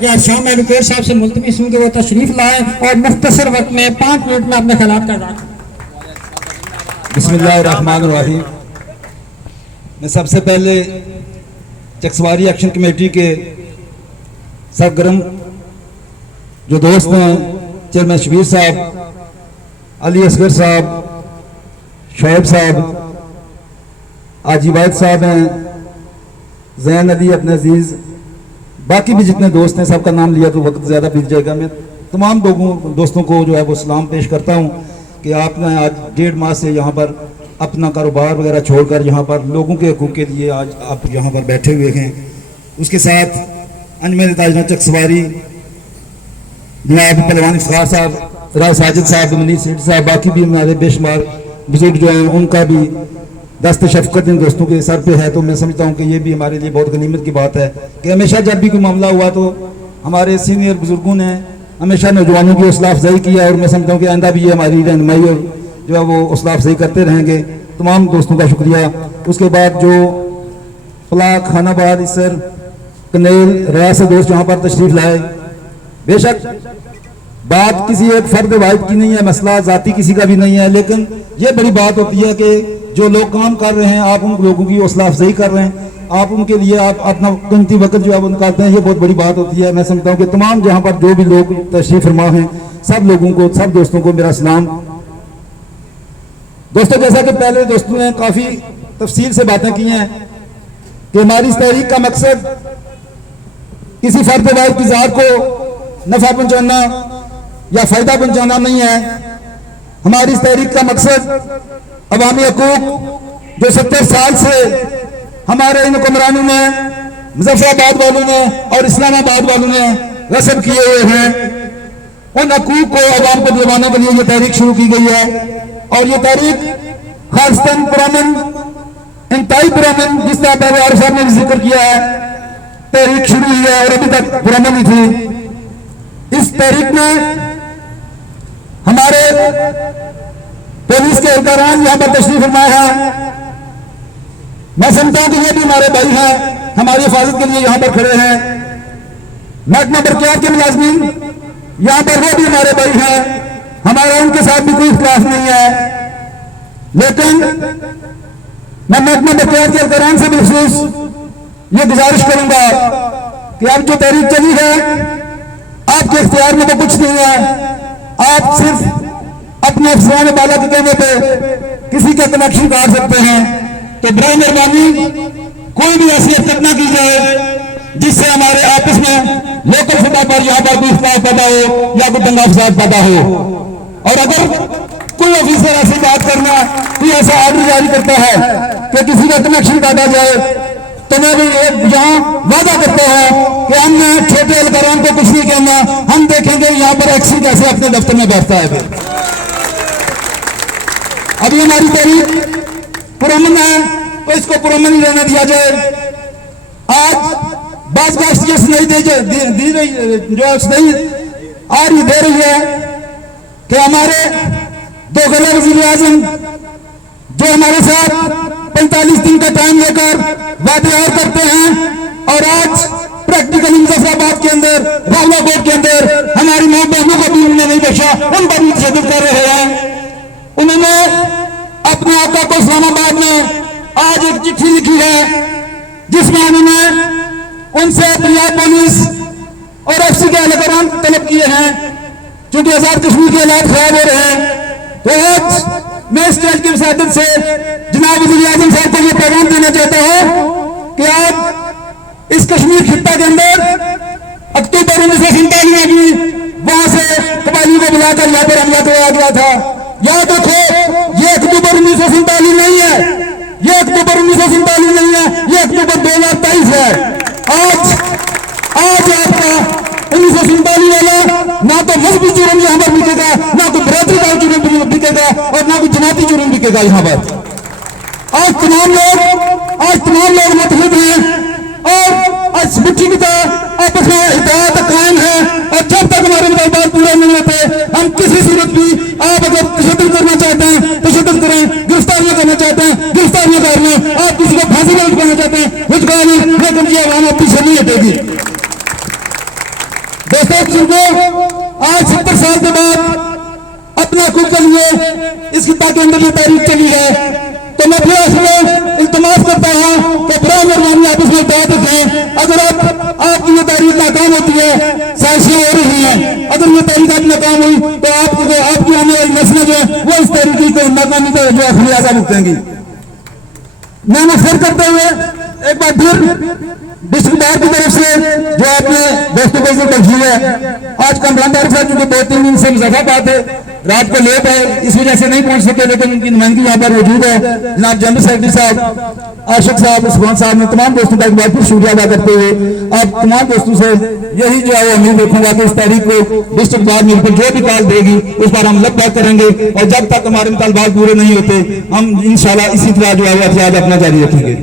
अगर शाम एडवोकेट साहब से मुल्तमी हूँ कि वो तशरीफ लाएं और मुख्तसर वक्त में 5 मिनट में अपने ख्यालात का इज़हार करें। बिस्मिल्लाहिर्रहमानिर्रहीम। मैं सबसे पहले चकसवारी एक्शन कमेटी के सरगर्म जो दोस्त हैं, चेयरमैन शबीर साहब, अली असगर साहब, शोएब साहब, आजी वाहिद साहब हैं, जैन अली अपने अजीज़, बाकी भी जितने दोस्त हैं, सबका नाम लिया तो वक्त ज़्यादा बीत जाएगा। मैं तमाम दोस्तों को जो है वो सलाम पेश करता हूँ कि आपने आज 1.5 माह से यहाँ पर अपना कारोबार वगैरह छोड़कर यहाँ पर लोगों के हकूक़ के लिए आज आप यहाँ पर बैठे हुए हैं। उसके साथ अंजमन ताजना चकसवारी जनाब पहलवान इफ्तार साहब, राय साजिद साहब, मनीष सेठ साहब, बाकी भी हमारे बेशुमार बुजुर्ग जो हैं उनका भी दस्त शफकत इन दोस्तों के सर पे है। तो मैं समझता हूँ कि ये भी हमारे लिए बहुत गनीमत की बात है कि हमेशा जब भी कोई मामला हुआ तो हमारे सीनियर बुजुर्गों ने हमेशा नौजवानों की हौसला अफजाई किया और मैं समझता हूँ कि आइंदा भी ये हमारी रहनुमाई और जो है वो हौसला अफजाई करते रहेंगे। तमाम दोस्तों का शुक्रिया। उसके बाद जो फलाह, खानाबाद, इसर, कनेल, रया से दोस्त यहाँ पर तशरीफ लाए, बेशक बात किसी एक फर्द वाहिद की नहीं है, मसला जाति किसी का भी नहीं है, लेकिन ये बड़ी बात होती है कि जो लोग काम कर रहे हैं आप उन लोगों की हौसला अफजाई कर रहे हैं, आप उनके लिए आप अपना कीमती वक्त जो है वो निकालते हैं, ये बहुत बड़ी बात होती है। मैं समझता हूँ कि तमाम जहाँ पर जो भी लोग तशरीफ फरमा हैं सब लोगों को, सब दोस्तों को मेरा सलाम। दोस्तों, जैसा कि पहले दोस्तों ने काफ़ी तफसील से बातें की हैं कि हमारी इस तहरीक का मकसद किसी फर्द वाहिद की ज़ात को नफ़ा पहुँचाना या फ़ायदा पहुँचाना नहीं है। हमारी इस तहरीक का मकसद अवामी हकूक़ जो 70 साल से हमारे इन हुक्मरानों ने, मुजफ्फराबाद वालों ने और इस्लामाबाद वालों ने गस्ब किए हुए हैं, उन हकूक़ को अवाम को दिलवाने के लिए ये तहरीक शुरू की गई है। और ये तहरीक खासतन पुरअमन, इंतहाई पुरअमन, जिस तरह पहले साहब ने भी जिक्र किया है, तहरीक शुरू हुई है और अभी तक पुरअमन ही थी। इस तहरीक में हमारे पुलिस के एहलकारान यहाँ पर तशरीफ फरमाए हैं। मैं समझता हूँ कि ये भी हमारे भाई हैं, हमारी हिफाजत के लिए यहाँ पर खड़े हैं। महकमा बरक़ियात के मुलाज़मीन यहाँ पर वो भी हमारे भाई हैं, हमारा उनके साथ भी कोई इख्तिलाफ नहीं है। लेकिन मैं महकमा बरक़ियात के एहलकारान से बिलखुसूस ये गुजारिश करूंगा कि अब जो तहरीक चली है आपके इख्तियार में तो कुछ नहीं है, आप सिर्फ अपने अफसरान बाला के कहने पे किसी का कनेक्शन काट सकते हैं। तो बराए मेहरबानी कोई भी ऐसी हरकत ना की जाए जिससे हमारे आपस में लोकल सतह पर यहाँ पर कोई इख्तिलाफ पैदा हो या कोई दंगा फसाद पैदा हो। और अगर कोई ऑफिसर ऐसी बात करना, कोई ऐसा आर्डर जारी करता है कि किसी का कनेक्शन काटा जाए, तो मैं भी यहाँ वादा करता हूँ कि हमने छोटे एहलकारान को कुछ नहीं कहना, हम देखेंगे यहाँ पर एक्शन कैसे अपने दफ्तर में बैठता है। अभी हमारी तहरीक पुरअमन है तो इसको पुरअमन ही रहने दिया जाए। आज बात ये सुनाई दी रही जो सुनाई आ रही दे रही है कि हमारे 2 गला वज़ीर आज़म जो हमारे साथ 45 दिन का टाइम लेकर वादे और करते हैं और आज प्रैक्टिकली मुजफ्फराबाद के अंदर, रावलाकोट के अंदर हमारी माँ बहनों को भी उन्होंने नहीं बख्शा, उन पर भी तशद्दुद कर रहे हैं। उन्होंने अपने आका को इस्लामाबाद में आज एक चिट्ठी लिखी है जिसमें उन्होंने उनसे पंजाब पुलिस और एफसी के एहलकारान तलब किए हैं क्योंकि आजाद कश्मीर के हालात खराब हो रहे हैं। तो आज मैं स्टेट की वसादत से जनाब वज़ीर आज़म साहब को ये पैगाम देना चाहता हूँ कि आज इस कश्मीर खित्ता के अंदर अक्टूबर 1947 में भी वहां से कबायलियों को बुलाकर यहाँ पर हमला करवाया गया था। याद रखो, ये अक्टूबर 1947 नहीं है, ये अक्टूबर 1947 नहीं है, ये अक्टूबर 2023 है। आज आपका 1947 वाला ना तो मजहबी जुर्म यहाँ पर बिकेगा, ना तो बरादरी का जुर्म बिकेगा और ना कोई जमाती जुर्म बिकेगा यहाँ पर। आज तमाम लोग मतहद हैं और आज मुट्ठी की तरह आपस में इत्तेहाद कायम है। और जब तक हमारे मुतालबात पूरे नहीं होते, हम किसी सूरत भी, आप अगर तशद्दुद करना चाहते हैं तशद्दुद करें, गिरफ्तारियां करना चाहते हैं गिरफ्तारियां कर लें, आप किसी को फांसी में लटकाना चाहते हैं लटका लें, लेकिन ये आवाम पीछे नहीं हटेगी। दोस्तों जिनको आज 70 साल के बाद अपने हकूक के लिए इस खिता के अंदर ये तारीख चली है, तो मैं फिर इसमें इल्तमास करता हूँ कि बड़ा मेहरबानी आप इसमें बात रखें। अगर आपकी ये तारीख नाकाम होती है, साजिशें हो रही हैं, अगर ये तारीख आप नाकाम हुई तो आपकी आने वाली नस्लें जो है वो इस तरीके को नाकामी का जो है खमियाजा भुगतेंगी। मैंने फिर करते हुए एक बार फिर डिस्ट्रिक्ट बोर्ड की तरफ से जो आपने दोस्तों को इज्जत बख्शी है, आज कमरान तारिक साहब क्योंकि 2-3 दिन से मुज़फ़्फ़राबाद है, रात को लेट है, इस वजह से नहीं पहुंच सके, लेकिन उनकी नुमाइंदगी यहाँ पर मौजूद है। जनाब जनरल सेक्रेटरी साहब, आशिक साहब, उस्मान साहब ने तमाम दोस्तों का एक बार फिर शुक्रिया अदा करते हुए आप तमाम दोस्तों से यही जो है वो उम्मीद रखूंगा कि इस तारीख को डिस्ट्रिक्ट बोर्ड मिलकर जो भी कॉल देगी उस पर हम लग करेंगे, और जब तक हमारे मुतालबात पूरे नहीं होते हम इंशाल्लाह इसी तरह जो है एहतियात अपना जारी रखेंगे।